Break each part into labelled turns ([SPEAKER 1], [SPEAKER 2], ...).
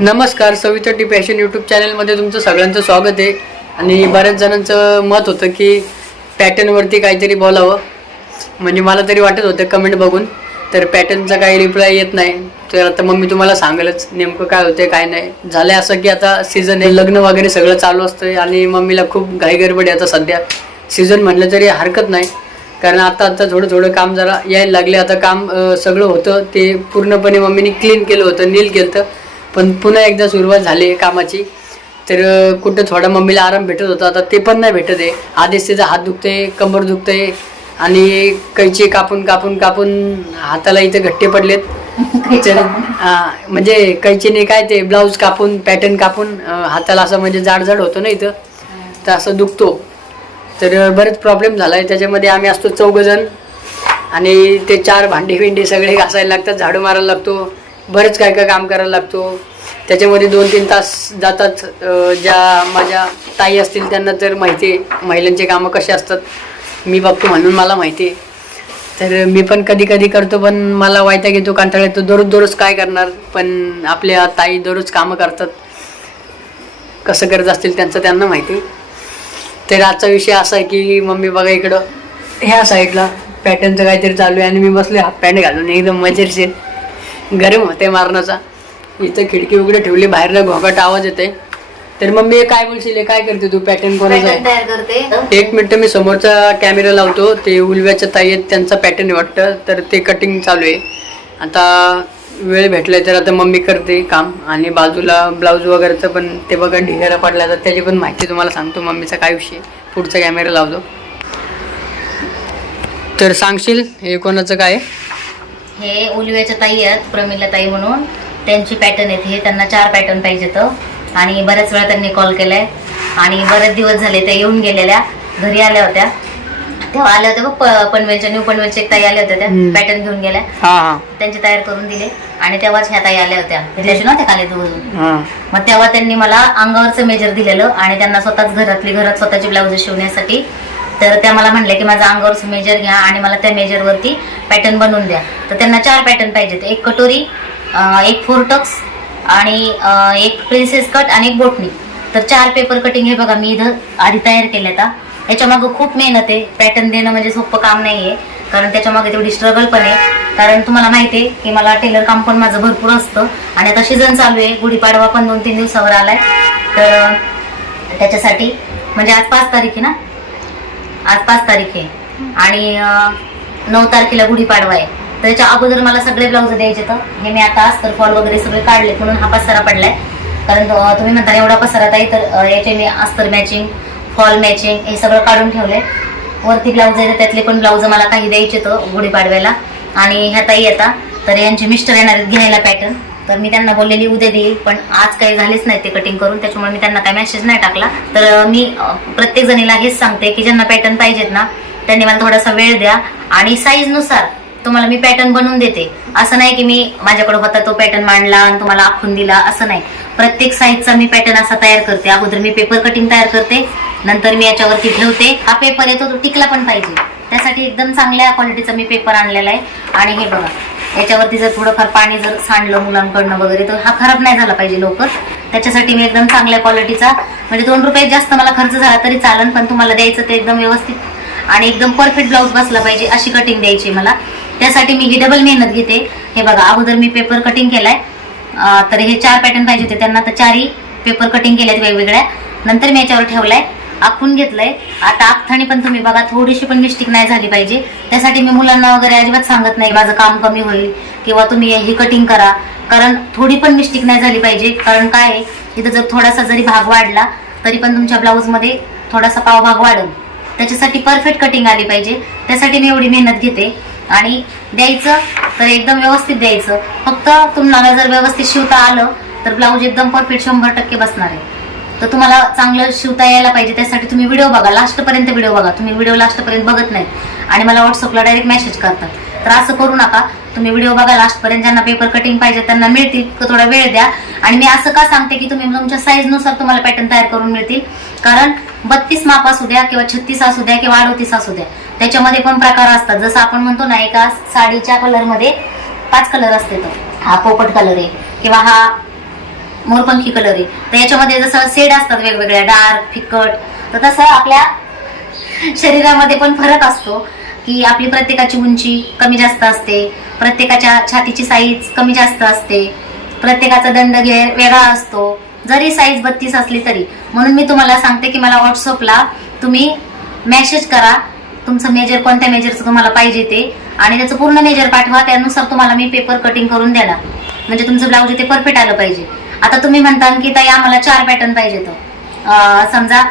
[SPEAKER 1] नमस्कार Savita T fashion YouTube चॅनलमध्ये तुमचं सगळ्यांचं स्वागत आहे. आणि बऱ्याच जणांचं मत होतं की पॅटर्नवरती काहीतरी बोलावं. म्हणजे मला तरी वाटत होतं कमेंट बघून तर पॅटर्नचा काही रिप्लाय येत नाही. तर आता मग मी तुम्हाला सांगेलच नेमकं काय होतं काय नाही. झालं असं की आता सीझन आहे लग्न वगैरे सगळं चालू असतं आणि मम्मीला खूप घाईगडबड आहे आता सध्या. सीझन म्हटलं तरी हरकत नाही. कारण आता आता थोडं थोडं काम जरा यायला लागले आता काम सगळं होतं. ते पूर्णपणे मम्मीने क्लीन केलं होतं नील केलं होतं पण पुन्हा एकदा सुरुवात झाली कामाची. तर कुठं थोडा मम्मीला आराम भेटत होता आता ते पण नाही भेटत आहे. आधीच तिचा हात दुखते कंबर दुखते आणि कैची कापून कापून कापून हाताला इथे घट्टे पडलेत. तर म्हणजे कैचीने काय ते ब्लाऊज कापून पॅटर्न कापून हाताला असं म्हणजे जाड जाड होतं ना इथं. तर असं दुखतो. तर बरेच प्रॉब्लेम झाला आहे त्याच्यामध्ये आम्ही असतो चौघजण आणि ते चार भांडी भिंडी सगळे घासायला लागतात झाडू मारायला लागतो. बरंच काय काय काम करायला लागतो. त्याच्यामध्ये दोन तीन तास जातात. ज्या माझ्या ताई असतील त्यांना तर माहिती आहे महिलांचे कामं कसे असतात मी बघतो म्हणून मला माहिती आहे. तर मी पण कधी कधी करतो पण मला वायता घेतो कंटाळा येतो दररोज दररोज काय करणार पण आपल्या ताई दररोज कामं करतात. कसं करत असतील त्यांचं त्यांना माहिती तर आजचा विषय असा आहे की मम्मी बघा इकडं ह्या साईडला पॅटर्नचं काहीतरी चालू आहे आणि मी बसले हाफ पॅन्ट घालून एकदम मजेशीर गरम होते मारण्याचा. इथं खिडकी उघडे ठेवली बाहेरला घोघाट आवाज येते तर मम्मी हे काय बोलशील? काय करते तू? पॅटर्न कोणाचा एक मिनिट मी समोरचा कॅमेरा लावतो. ते उलव्याच्या ताई आहेत त्यांचा पॅटर्न वाटतं. तर ते कटिंग चालू आहे. आता वेळ भेटलाय तर आता मम्मी करते काम. आणि बाजूला ब्लाऊज वगैरेचं पण ते बघा ढिगारा पडला तर त्याची पण माहिती तुम्हाला सांगतो. मम्मीचा काय विषय. पुढचा कॅमेरा लावतो. तर सांगशील हे कोणाचं काय?
[SPEAKER 2] हे उलव्याच्या ताई आहेत प्रमिला ताई म्हणून. त्यांची पॅटर्न आहेत हे त्यांना चार पॅटर्न पाहिजेत आणि बऱ्याच वेळा त्यांनी कॉल केलाय. आणि बरेच दिवस झाले त्या येऊन गेलेल्या. घरी आल्या होत्या. तेव्हा आल्या होत्या बघ पनवेलच्या न्यू पनवेलच्या एक ताई आल्या होत्या त्या. पॅटर्न घेऊन गेल्या. त्यांचे तयार करून दिले. आणि तेव्हाच ह्या ताई आल्या होत्या. त्याशी नव्हत्या काले दोघं
[SPEAKER 1] हा.
[SPEAKER 2] मग तेव्हा त्यांनी मला अंगावरचं मेजर दिलेलं आणि त्यांना स्वतःच घरातली घरात स्वतःची ब्लाऊज शिवण्यासाठी. तर त्या मला म्हणल्या की माझं अंगावरचं मेजर घ्या आणि मला त्या मेजरवरती पॅटर्न बनवून द्या. तर त्यांना चार पॅटर्न पाहिजेत. एक कटोरी एक फोरटक्स आणि एक प्रिन्सेस कट आणि एक बोटणी तर चार पेपर कटिंग हे बघा मी इथं आधी तयार केले आता याच्यामागं खूप मेहनत आहे. पॅटर्न देणं म्हणजे सोपं काम नाही आहे कारण त्याच्यामागे तेवढी स्ट्रगल पण आहे. कारण तुम्हाला माहिती आहे की मला टेलर काम पण माझं भरपूर असतं आणि आता सीझन चालू आहे. गुढीपाडवा पण दोन तीन दिवसावर आलाय. तर त्याच्यासाठी म्हणजे आज पाच तारीख आहे ना? आज पाच तारीख आहे. आणि नऊ तारखेला गुढीपाडवा आहे. त्याच्या अगोदर मला सगळे ब्लाऊज द्यायचे तर. हे मी आता अस्तर फॉल वगैरे सगळे काढले म्हणून हा पसारा पडलाय. कारण तुम्ही म्हणता एवढा पसारा ताई तर याचे मी अस्तर मॅचिंग फॉल मॅचिंग हे सगळं काढून ठेवलंय. वरती ब्लाऊज आहे त्यातले पण ब्लाऊज मला काही द्यायचे तर गुढीपाडव्याला आणि ह्या ताई येतात तर यांचे मिस्टर येणार आहेत घ्यायला पॅटर्न तर मी त्यांना बोललेली उद्या देईल पण आज काही झालेच नाही ते कटिंग करून. त्याच्यामुळे मी त्यांना काही मेसेज नाही टाकला. तर मी प्रत्येक जणीला हेच सांगते की ज्यांना पॅटर्न पाहिजेत ना त्यांनी मला थोडासा वेळ द्या. आणि साईजनुसार तुम्हाला मी पॅटर्न बनवून देते. असं नाही की मी माझ्याकडे होता तो पॅटर्न मांडला आणि तुम्हाला आखून दिला असं नाही. प्रत्येक साईजचा मी पॅटर्न असा तयार करते. अगोदर मी पेपर कटिंग तयार करते नंतर मी याच्यावरती ठेवते. हा पेपर येतो तो टिकला पण पाहिजे. त्यासाठी एकदम चांगल्या क्वालिटीचा मी पेपर आणलेला आहे. आणि हे बघा याच्यावरती जर थोडंफार पाणी जर सांडलं मुलांकडनं वगैरे तर हा खराब नाही झाला पाहिजे लवकर. त्याच्यासाठी मी एकदम चांगल्या क्वालिटीचा म्हणजे दोन रुपये जास्त मला खर्च झाला तरी चालन पण तुम्हाला द्यायचं ते एकदम व्यवस्थित आणि एकदम परफेक्ट ब्लाऊज बसला पाहिजे अशी कटिंग द्यायची मला. त्यासाठी मी ही डबल मेहनत घेते. हे बघा अगोदर मी पेपर कटिंग केलाय. तर हे चार पॅटर्न पाहिजे होते. त्यांना तर चारही पेपर कटिंग केल्यात वेगवेगळ्या. नंतर मी याच्यावर ठेवलाय आखून घेतलंय. आता आखतानी पण तुम्ही बघा थोडीशी पण मिस्टेक नाही झाली पाहिजे. त्यासाठी मी मुलांना वगैरे अजिबात सांगत नाही माझं काम कमी होईल किंवा तुम्ही ही कटिंग करा. कारण थोडी पण मिस्टेक नाही झाली पाहिजे. कारण काय आहे इथं जर थोडासा जरी भाग वाढला तरी पण तुमच्या ब्लाऊजमध्ये थोडासा पाव भाग वाढेल. त्याच्यासाठी परफेक्ट कटिंग आली पाहिजे. त्यासाठी मी एवढी मेहनत घेते. आणि द्यायचं तर एकदम व्यवस्थित द्यायचं. फक्त तुम्हाला जर व्यवस्थित शिवता आलं तर ब्लाऊज एकदम परफेक्ट शंभर टक्के बसणार आहे. तर तुम्हाला चांगलं शिवता यायला पाहिजे त्यासाठी तुम्ही व्हिडिओ बघा. लास्टपर्यंत व्हिडिओ बघा. तुम्ही व्हिडिओ लास्टपर्यंत बघत नाही. आणि मला व्हॉट्सअपला डायरेक्ट मेसेज करतात तर असं करू नका. तुम्ही व्हिडिओ बघा लास्टपर्यंत ज्यांना पेपर कटिंग पाहिजे त्यांना मिळतील थोडा वेळ द्या. आणि मी असं का सांगते की तुम्ही तुमच्या साईजनुसार तुम्हाला पॅटर्न तयार करून मिळतील. कारण बत्तीस माप असू द्या किंवा छत्तीस असू द्या किंवा अडोतीस असू द्या त्याच्यामध्ये पण प्रकार असतात. जसं आपण म्हणतो ना एका साडीच्या कलरमध्ये पाच कलर असते तो हा पोपट कलर आहे किंवा हा मोरपंखी कलर आहे. तर याच्यामध्ये जसं शेड असतात वेगवेगळ्या डार्क फिकट तर तसं आपल्या शरीरामध्ये पण फरक असतो की आपली प्रत्येकाची उंची कमी जास्त असते. प्रत्येकाच्या छातीची साईज कमी जास्त असते. प्रत्येकाचा दंड घे वेगळा असतो. जरी साईज बत्तीस असली तरी. म्हणून मी तुम्हाला सांगते की मला व्हॉट्सअपला तुम्ही मेसेज करा. तुमचं मेजर कोणत्या मेजरचं तुम्हाला पाहिजे ते. आणि त्याचं पूर्ण मेजर पाठवा. त्यानुसार तुम्हाला मी पेपर कटिंग करून देणार. म्हणजे तुमचं ब्लाऊज ते परफेक्ट आलं पाहिजे. आता तुम्ही म्हणता की ताई आम्हाला चार पॅटर्न पाहिजे तर. समजा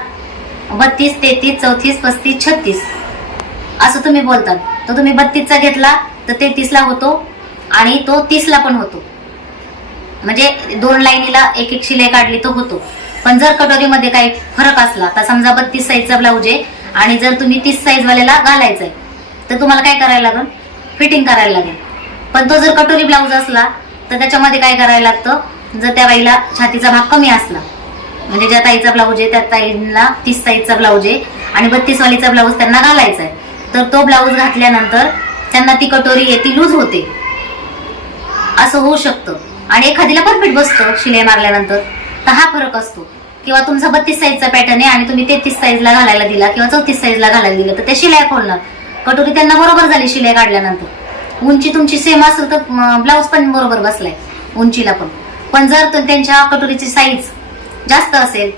[SPEAKER 2] बत्तीस तेहतीस चौतीस पस्तीस छत्तीस. असं तुम्ही बोलतात तर तुम्ही बत्तीसचा घेतला. तर तेहतीसला होतो आणि तो तीसला पण होतो. म्हणजे दोन लाईनीला एक एक शिलाई काढली तो होतो. पण जर कटोरीमध्ये काही फरक असला तर समजा बत्तीस साईजचा ब्लाऊज आहे आणि जर तुम्ही तीस साईजवाल्याला घालायचा आहे तर तुम्हाला काय करायला लागेल? फिटिंग करायला लागेल. पण तो जर कटोरी ब्लाऊज असला तर त्याच्यामध्ये काय करायला लागतं? जर त्या बाईला छातीचा भाग कमी असला म्हणजे ज्या ताईचा ब्लाऊज आहे त्या ताईला तीस साईजचा ब्लाऊज आहे आणि बत्तीसवालीचा ब्लाऊज त्यांना घालायचा आहे तर तो ब्लाऊज घातल्यानंतर त्यांना ती कटोरी येते लूज होते. असं होऊ शकतं. आणि एखादीला परफेक्ट बसतं शिलाई मारल्यानंतर. तर हा फरक असतो. किंवा तुमचा बत्तीस साईजचा पॅटर्न आहे आणि तुम्ही तेहतीस साईजला घालायला दिला किंवा चौतीस साईजला घालायला दिलं तर ते शिलाई खोलणार. कटोरी त्यांना बरोबर झाली शिलाई काढल्यानंतर. उंची तुमची सेम असेल तर ब्लाऊज पण बरोबर बसलाय उंचीला पण. पण जर त्यांच्या कटोरीची साईज जास्त असेल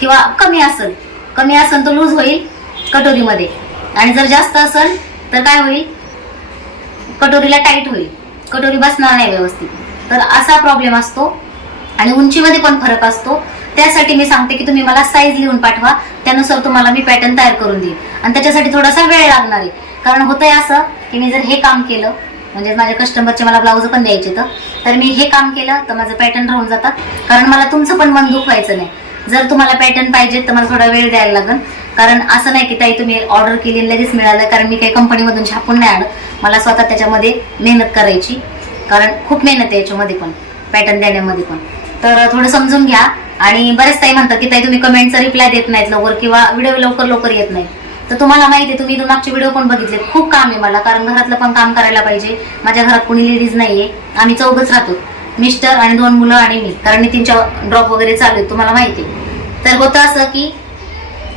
[SPEAKER 2] किंवा कमी असेल कमी असेल तर लूज होईल कटोरीमध्ये. आणि जर जास्त असेल तर काय होईल? कटोरीला टाईट होईल. कटोरी बसणार नाही व्यवस्थित. तर असा प्रॉब्लेम असतो आणि उंचीमध्ये पण फरक असतो. त्यासाठी मी सांगते की तुम्ही मला साईज लिहून पाठवा. त्यानुसार तुम्हाला मी पॅटर्न तयार करून देईन आणि त्याच्यासाठी थोडासा वेळ लागणार आहे. कारण होतंय असं की मी जर हे काम केलं म्हणजे माझ्या कस्टमरचे मला ब्लाऊज पण द्यायचे तर तर मी हे काम केलं तर माझं पॅटर्न राहून जातात कारण मला तुमचं पण मन दुखवायचं नाही. जर तुम्हाला पॅटर्न पाहिजे तर मला थोडा वेळ द्यायला लागेल. कारण असं नाही की ताई तुम्ही ऑर्डर केली लगेच मिळालं कारण मी काही कंपनीमधून छापून नाही आणत. मला स्वतः त्याच्यामध्ये मेहनत करायची. कारण खूप मेहनत आहे याच्यामध्ये पण पॅटर्न देण्यामध्ये पण. तर थोडं समजून घ्या. आणि बरेच ताई म्हणतात की ताई तुम्ही कमेंटचा रिप्लाय देत नाहीत लवकर किंवा व्हिडिओ लवकर लवकर येत नाही. तर तुम्हाला माहिती आहे तुम्ही इथून मागचे व्हिडिओ पण बघितले. खूप काम आहे मला कारण घरातलं पण काम करायला पाहिजे. माझ्या घरात कोणी लेडीज नाहीये. आम्ही चौघच राहतो. मिस्टर आणि दोन मुलं आणि मी. कारण नितीनच्या ड्रॉप वगैरे चालू आहेत तुम्हाला माहिती आहे. तर होतं असं की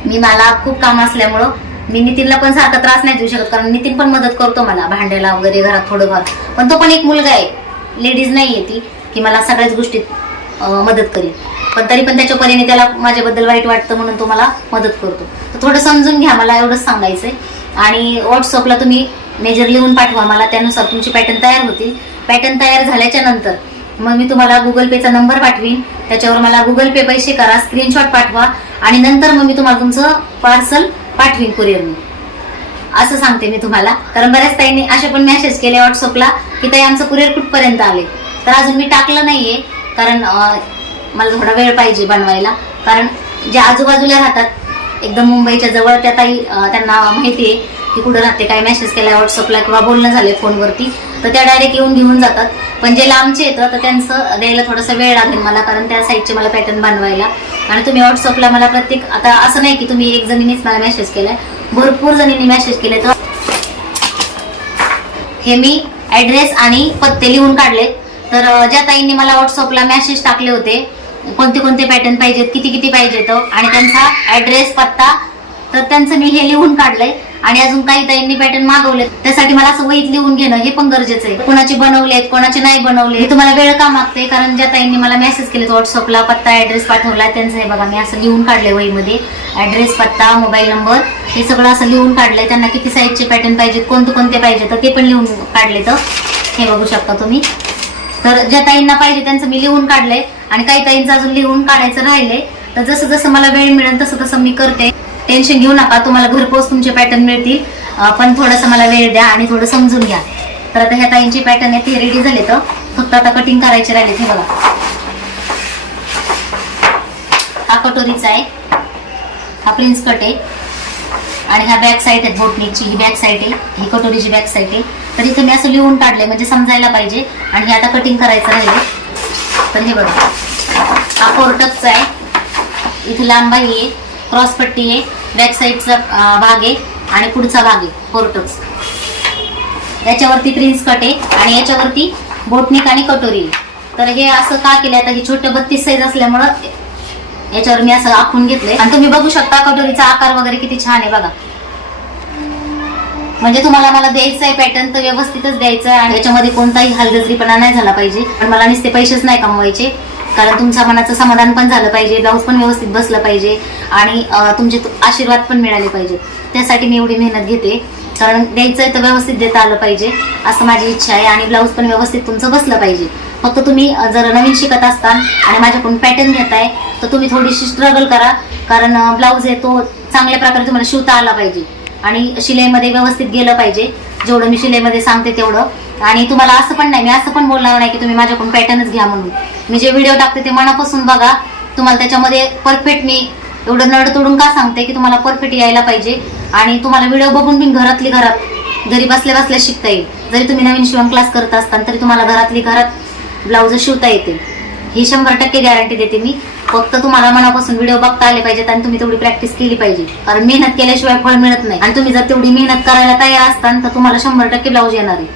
[SPEAKER 2] मी मला खूप काम असल्यामुळं मी नितीनला पण सारखा त्रास नाही देऊ शकत कारण नितीन पण मदत करतो मला भांड्याला वगैरे घरात थोडंफार. पण तो पण एक मुलगा आहे. लेडीज नाही आहे ती की मला सगळ्याच गोष्टीत मदत करेल. पण तरी पण त्याच्या परीने त्याला माझ्याबद्दल वाईट वाटतं म्हणून तो मला मदत करतो. तर थोडं समजून घ्या मला एवढंच सांगायचंय. आणि व्हॉट्सअपला तुम्ही मेजर लिहून पाठवा मला त्यानुसार तुमची पॅटर्न तयार होतील. पॅटर्न तयार झाल्याच्यानंतर मग मी तुम्हाला गुगल पेचा नंबर पाठवीन. त्याच्यावर मला गुगल पे पैसे करा स्क्रीनशॉट पाठवा आणि नंतर मग मी तुम्हाला तुमचं पार्सल पाठवीन कुरिअरने असं सांगते मी तुम्हाला. कारण बऱ्याच ताईंनी असे पण मेसेज केले व्हॉट्सअपला की ताई आमचं कुरिअर कुठपर्यंत आले? तर अजून मी टाकलं नाहीये. कारण मला थोडा वेळ पाहिजे बनवायला. कारण जे आजूबाजूला राहतात एकदम मुंबईच्या जवळ त्या ताई त्यांना माहिती आहे की कुठं राहते काय मेसेज केलाय व्हॉट्सअपला किंवा बोलणं झालंय फोनवरती तर त्या डायरेक्ट येऊन घेऊन जातात. पण जे लांबचे येतं तर त्यांचं द्यायला थोडासा वेळ लागेल मला कारण त्या साईडचे मला पॅटर्न बनवायला. आणि तुम्ही व्हॉट्सअपला मला प्रत्येक आता असं नाही की तुम्ही एक जणीनेच मला मेसेज केलाय भरपूर जणींनी मेसेज केले तर हे मी ऍड्रेस आणि पत्ते लिहून काढले तर ज्या ताईंनी मला व्हॉट्सअपला मेसेज टाकले होते कोणते कोणते पॅटर्न पाहिजेत किती किती पाहिजेत आणि त्यांचा ऍड्रेस पत्ता तर त्यांचं मी हे लिहून काढलंय. आणि अजून काही ताईंनी पॅटर्न मागवले त्यासाठी मला असं वहीत लिहून घेणं हे पण गरजेचं आहे. कोणाचे आहेत कोणाचे नाही बनवले हे तुम्हाला वेळ का मागते कारण ज्या ताईंनी मला मेसेज केले व्हॉट्सअपला पत्ता ऍड्रेस पाठवला त्यांचं हे बघा मी असं लिहून काढले वहीमध्ये. ऍड्रेस पत्ता मोबाईल नंबर हे सगळं असं लिहून काढलंय. त्यांना किती साईजचे पॅटर्न पाहिजेत कोणते कोणते पाहिजे तर ते पण लिहून काढले तर. हे बघू शकता तुम्ही. तर ज्या ताईंना पाहिजे त्यांचं मी लिहून काढलंय. आणि काही ताईंचं अजून लिहून काढायचं राहिलंय. तर जसं जसं मला वेळ मिळेल तसं तसं मी करते. टेन्शन घेऊ नका तुम्हाला घरपोच तुमचे पॅटर्न मिळतील. पण थोडंसं मला वेळ द्या आणि थोडं समजून घ्या. तर आता ह्या ताईंचे पॅटर्न आहे ते रेडी झाले तर फक्त आता कटिंग करायचे राहिले हे बघा. हा कटोरीचा आहे हा प्रिन्स कट आहे. आणि ह्या बॅक साईड आहेत बोटनीची ही बॅक साईड आहे ही कटोरीची बॅक साईड आहे. तर इथे मी असं लिहून काढलंय म्हणजे समजायला पाहिजे. आणि हे आता कटिंग करायचं राहिले तर हे बघा. हा कोर्टकचा आहे. इथे लांबाई आहे क्रॉस पट्टी आहे. बॅक साईडचा भाग आहे आणि पुढचा भाग आहे फोरटक्स याच्यावरती प्रिन्स कट आहे आणि याच्यावरती बोटनिक आणि कटोरी तर हे असं का केलं आता हे छोटं बत्तीस साईज असल्यामुळं याच्यावर मी असं आखून घेतलंय. आणि तुम्ही बघू शकता कटोरीचा आकार वगैरे किती छान आहे बघा. म्हणजे तुम्हाला मला द्यायचं आहे पॅटर्न तर व्यवस्थितच द्यायचं आहे आणि याच्यामध्ये कोणताही हलगजरीपणा नाही झाला पाहिजे. पण मला नुसते पैसेच नाही कमवायचे. कारण तुमच्या मनाचं समाधान पण झालं पाहिजे ब्लाऊज पण व्यवस्थित बसलं पाहिजे आणि तुमचे आशीर्वाद पण मिळाले पाहिजे त्यासाठी मी एवढी मेहनत घेते. कारण द्यायचं आहे तर व्यवस्थित देता आलं पाहिजे असं माझी इच्छा आहे आणि ब्लाऊज पण व्यवस्थित तुमचं बसलं पाहिजे. फक्त तुम्ही जर नवीन शिकत असताल आणि माझ्याकडून पॅटर्न घेताय तर तुम्ही थोडीशी स्ट्रगल करा. कारण ब्लाऊज आहे तो चांगल्या प्रकारे तुम्हाला शिवता आला पाहिजे. आणि शिलाईमध्ये व्यवस्थित गेलं पाहिजे. जेवढं मी शिलाईमध्ये सांगते तेवढं. आणि तुम्हाला असं पण नाही मी असं पण बोलणार नाही की तुम्ही माझ्याकडून पॅटर्नच घ्या म्हणून. मी जे व्हिडिओ टाकते ते मनापासून बघा. तुम्हाला त्याच्यामध्ये परफेक्ट मी एवढं नड तोडून का सांगते की तुम्हाला परफेक्ट यायला पाहिजे. आणि तुम्हाला व्हिडिओ बघून मी घरातली घरात घरी बसल्या बसल्या शिकता येईल. जरी तुम्ही नवीन शिवण क्लास करत असताल तरी तुम्हाला घरातली घरात ब्लाऊज शिवता येते. ही शंभर टक्के गॅरंटी देते मी. फक्त तुम्हाला मनापासून व्हिडिओ बघता आले पाहिजेत आणि तुम्ही तेवढी प्रॅक्टिस केली पाहिजे. कारण मेहनत केल्याशिवाय फळ मिळत नाही. आणि तुम्ही जर तेवढी मेहनत करायला तयार असताल तर तुम्हाला शंभर टक्के ब्लाऊज येणार आहे.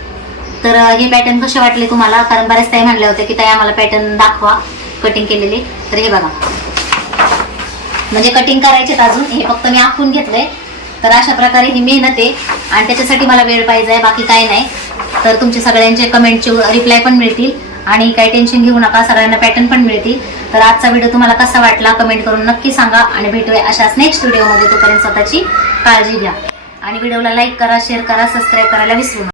[SPEAKER 2] तर हे पॅटर्न कसे वाटले तुम्हाला? कारण बऱ्याच ताई म्हणल्या होत्या की ताई आम्हाला पॅटर्न दाखवा. कटिंग केलेले. तर हे बघा. म्हणजे कटिंग करायचे अजून. हे फक्त मी आखून घेतलंय. तर अशा प्रकारे ही मेहनत आहे. आणि त्याच्यासाठी मला वेळ पाहिजे आहे बाकी काही नाही. तर तुमचे सगळ्यांचे कमेंटचे रिप्लाय पण मिळतील. आणि काही टेन्शन घेऊ नका सगळ्यांना पॅटर्न पण मिळतील. तर आजचा व्हिडिओ तुम्हाला कसा वाटला कमेंट करून नक्की सांगा आणि भेटूया अशाच नेक्स्ट व्हिडिओमध्ये तोपर्यंत स्वतःची काळजी घ्या. आणि व्हिडिओला लाईक करा शेअर करा सबस्क्राईब करायला विसरू नका.